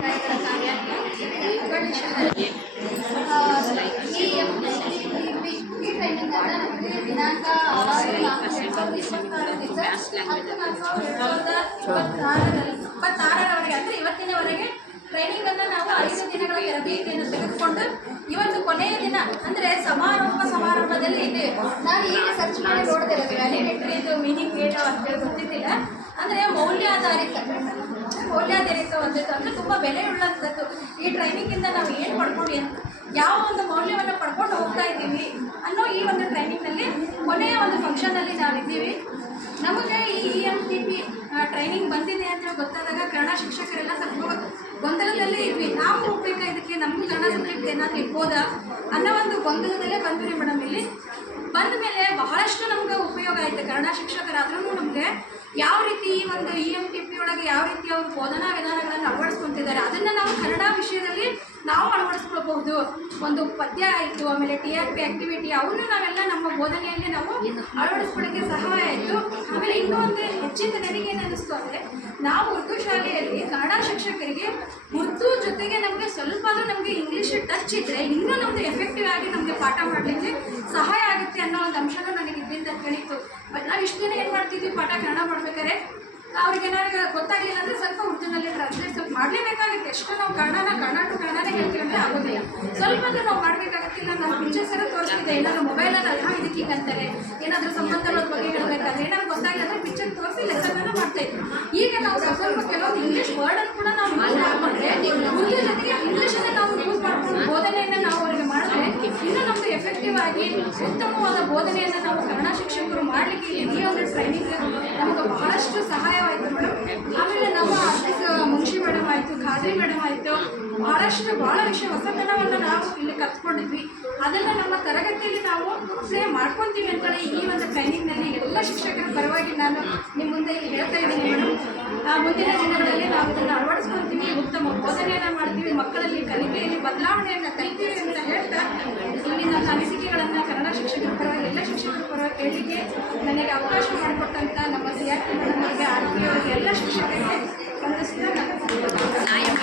ಅಭಿಪ್ರಾಯಗಳ ಕಾರ್ಯಾಲಯ ಉಪನಿಷತ್ತಲ್ಲಿ ಈ ಟ್ರೈನಿಂಗ್ ಅನ್ನು ನಮಗೆ ದಿನಾಂಕ 6/4/2026 ಅಂದರೆ ಇವತ್ತಿನವರೆಗೆ ಟ್ರೈನಿಂಗ್ ಅನ್ನು ನಾವು 5 ದಿನಗಳ ತರಬೇತಿಯನ್ನು ತೆಗೆದುಕೊಂಡು ಇವತ್ತು ಕೊನೆಯ ದಿನ ಅಂದರೆ ಸಮಾರಂಭದಲ್ಲಿ ಇದೆ. ನಾನು ಈಗ ಸರ್ಚ್ ಮಾಡಿ ನೋಡಿದೆ, ವ್ಯಾಲಿಡಿಟಿ ಇದು ಮೀನಿಂಗ್ ಏನು ಅಂತೇಳಿ ಗೊತ್ತಿದ್ದಿಲ್ಲ. ಅಂದರೆ ಮೌಲ್ಯಾಧಾರಿತವಾದದ್ದು ಅಂದರೆ ತುಂಬ ಬೆಲೆ ಉಳ್ಳಂಥದ್ದು. ಈ ಟ್ರೈನಿಂಗಿಂದ ನಾವು ಏನು ಪಡ್ಕೊಂಡು ಯಾವ ಒಂದು ಮೌಲ್ಯವನ್ನು ಪಡ್ಕೊಂಡು ಹೋಗ್ತಾ ಇದ್ದೀವಿ ಅನ್ನೋ ಈ ಒಂದು ಟ್ರೈನಿಂಗ್ನಲ್ಲಿ ಕೊನೆಯ ಒಂದು ಫಂಕ್ಷನಲ್ಲಿ ನಾವಿದ್ದೀವಿ. ನಮಗೆ ಈ EMTP ಟ್ರೈನಿಂಗ್ ಬಂದಿದೆ ಅಂತ ಗೊತ್ತಾದಾಗ ಕನ್ನಡ ಶಿಕ್ಷಕರೆಲ್ಲ ಸ್ವಲ್ಪ ಗೊಂದಲದಲ್ಲೇ ಇದ್ವಿ. ನಾವು ಹೋಗ್ಬೇಕಾ ಇದಕ್ಕೆ, ನಮ್ಮ ಕನ್ನಡ ಸಬ್ಜೆಕ್ಟ್ ಏನಾದರೂ ಇರ್ಬೋದಾ ಅನ್ನೋ ಒಂದು ಗೊಂದಲದಲ್ಲೇ ಬಂದ್ವಿ ಮೇಡಮ್. ಇಲ್ಲಿ ಬಂದ ಮೇಲೆ ಬಹಳಷ್ಟು ನಮ್ಗೆ ಉಪಯೋಗ ಆಯಿತು. ಕನ್ನಡ ಶಿಕ್ಷಕರಾದ್ರೂ ನಮಗೆ ಯಾವ ರೀತಿ ಈ ಒಂದು EMTP ಒಳಗೆ ಯಾವ ರೀತಿ ಅವರು ಬೋಧನಾ ವಿಧಾನಗಳನ್ನು ಅಳವಡಿಸ್ಕೊತಿದ್ದಾರೆ ಅದನ್ನು ನಾವು ಕನ್ನಡ ವಿಷಯದಲ್ಲಿ ನಾವು ಅಳವಡಿಸ್ಕೊಳ್ಬಹುದು. ಒಂದು ಪದ್ಯ ಆಯಿತು, ಆಮೇಲೆ TRP ಆ್ಯಕ್ಟಿವಿಟಿ ಅವನ್ನ ನಾವೆಲ್ಲ ನಮ್ಮ ಬೋಧನೆಯಲ್ಲಿ ನಾವು ಅಳವಡಿಸ್ಕೊಳ್ಳೋಕ್ಕೆ ಸಹಾಯ ಆಯಿತು. ಆಮೇಲೆ ಇನ್ನೂ ಒಂದು ಹೆಚ್ಚಿನ ನನಗೆ ಏನು ಅನ್ನಿಸ್ತು ಅಂದರೆ, ನಾವು ಉರ್ದು ಶಾಲೆಯಲ್ಲಿ ಕನ್ನಡ ಶಿಕ್ಷಕರಿಗೆ ಉರ್ದು ಜೊತೆಗೆ ನಮಗೆ ಸ್ವಲ್ಪ ನಮಗೆ ಇಂಗ್ಲೀಷ್ ಟಚ್ ಇದ್ದರೆ ಇನ್ನೂ ನಮ್ಮದು ಎಫೆಕ್ಟಿವ್ ಆಗಿ ನಮಗೆ ಪಾಠ ಮಾಡಲಿಕ್ಕೆ ಸಹಾಯ ಆಗುತ್ತೆ ಅನ್ನೋ ಒಂದು ಅಂಶನೂ ನನಗೆ ಇದರಿಂದ ತಿಳಿಯಿತು. ಬಟ್ ನಾವು ಇಷ್ಟು ದಿನ ಏನು ಮಾಡ್ತಿದ್ವಿ, ಪಾಠ ಕನ್ನಡ ಮಾಡ್ಬೇಕಾದ್ರೆ ಅವ್ರಿಗೆ ಏನಾದ್ರು ಗೊತ್ತಾಗಲಿಲ್ಲ ಅಂದರೆ ಸ್ವಲ್ಪ ಉರ್ದುನಲ್ಲಿ ಟ್ರಾನ್ಸ್ಲೇಟ್ ಸ್ವಲ್ಪ ಮಾಡಲೇಬೇಕಾಗುತ್ತೆ. ಎಷ್ಟು ನಾವು ಕನ್ನಡನೇ ಹೇಳ್ತೀವಿ ಅಂದರೆ ಆಗೋದಿಲ್ಲ. ಸ್ವಲ್ಪ ನಾವು ಮಾಡಬೇಕಾಗುತ್ತಿಲ್ಲ. ನಾನು ಪಿಕ್ಚರ್ಸ್ ಎಲ್ಲ ತೋರಿಸ್ತಿದ್ದೆ, ಏನಾದರೂ ಮೊಬೈಲಲ್ಲಿ ಇದಕ್ಕೆ ಹಿಂಗೆ ಅಂತಾರೆ, ಏನಾದರೂ ಸಂಬಂಧಗಳ ಬಗ್ಗೆ ಹೇಳಬೇಕಾದ್ರೆ ಏನಾದ್ರು ಗೊತ್ತಾಗಿಲ್ಲ ಅಂದರೆ ಪಿಕ್ಚರ್ ತೋರಿಸಿ ಲೆಸನ್ನ ಮಾಡ್ತಾಯಿದ್ವಿ. ಈಗ ನಾವು ಸ್ವಲ್ಪ ಕೆಲವೊಂದು ಇಂಗ್ಲೀಷ್ ವರ್ಡನ್ನು ಕೂಡ ನಾವು ಯೂಸ್ ಮಾಡಿಕೊಂಡ್ರೆ ಉರ್ದು ಜೊತೆಗೆ ಇಂಗ್ಲೀಷನ್ನು ನಾವು ಯೂಸ್ ಮಾಡ್ಕೊಂಡು ಬೋಧನೆಯನ್ನು ನಾವು ಅವರಿಗೆ ಮಾಡಿದ್ರೆ ಇನ್ನೂ ನಮ್ಮದು ಎಫೆಕ್ಟಿವ್ ಆಗಿ ಉತ್ತಮವಾದ ಬೋಧನೆಯನ್ನು ನಾವು ಕನ್ನಡ ಶಿಕ್ಷಕರು ಮಾಡಲಿಕ್ಕೆ ಈ ಒಂದು ಟ್ರೈನಿಂಗ್ ನಮಗೆ ಬಹಳಷ್ಟು ಸಹಾಯವಾಯಿತು ಮೇಡಮ್. ಆಮೇಲೆ ನಮ್ಮ ಮುನ್ಷಿ ಮೇಡಮ್ ಆಯಿತು, ಖಾದ್ರಿ ಮೇಡಮ್ ಆಯಿತು, ಭಾಳ ವಿಷಯ ಹೊಸತನವನ್ನು ನಾವು ಇಲ್ಲಿ ಕಲ್ತ್ಕೊಂಡಿದ್ವಿ. ಅದನ್ನು ನಮ್ಮ ತರಗತಿಯಲ್ಲಿ ನಾವು ಅಪ್ಲೈ ಮಾಡ್ಕೊತೀವಿ ಅಂತೇಳಿ ಈ ಒಂದು ಟ್ರೈನಿಂಗ್ನಲ್ಲಿ ಎಲ್ಲ ಶಿಕ್ಷಕರ ಪರವಾಗಿ ನಾನು ನಿಮ್ಮ ಮುಂದೆ ಹೇಳ್ತಾ ಇದ್ದೀನಿ ಮೇಡಮ್. ಮುಂದಿನ ದಿನಗಳಲ್ಲಿ ನಾವು ಇದನ್ನು ಅಳವಡಿಸ್ಕೊತೀವಿ, ಉತ್ತಮ ಬೋಧನೆಯನ್ನು ಮಾಡ್ತೀವಿ, ಮಕ್ಕಳಲ್ಲಿ ಕಲಿಕೆಯಲ್ಲಿ ಬದಲಾವಣೆಯನ್ನು ಕಲಿತೀವಿ ಅಂತ ಹೇಳ್ತಾ ಇಲ್ಲಿ ನನ್ನ ಅನಿಸಿಕೆಗಳನ್ನು ಕನ್ನಡ ಶಿಕ್ಷಕರ ಪರವಾಗಿ ಎಲ್ಲ ಶಿಕ್ಷಕರ ಪರವಾಗಿ ಹೇಳಲಿಕ್ಕೆ ನನಗೆ ಅವಕಾಶ ಮಾಡಿಕೊಟ್ಟಂಥ ನಮ್ಮ CRP ಮೇಡಮ್ ಅವರಿಗೆ, RP ಅವರಿಗೆ, ಎಲ್ಲ ಶಿಕ್ಷಕರಿಗೆ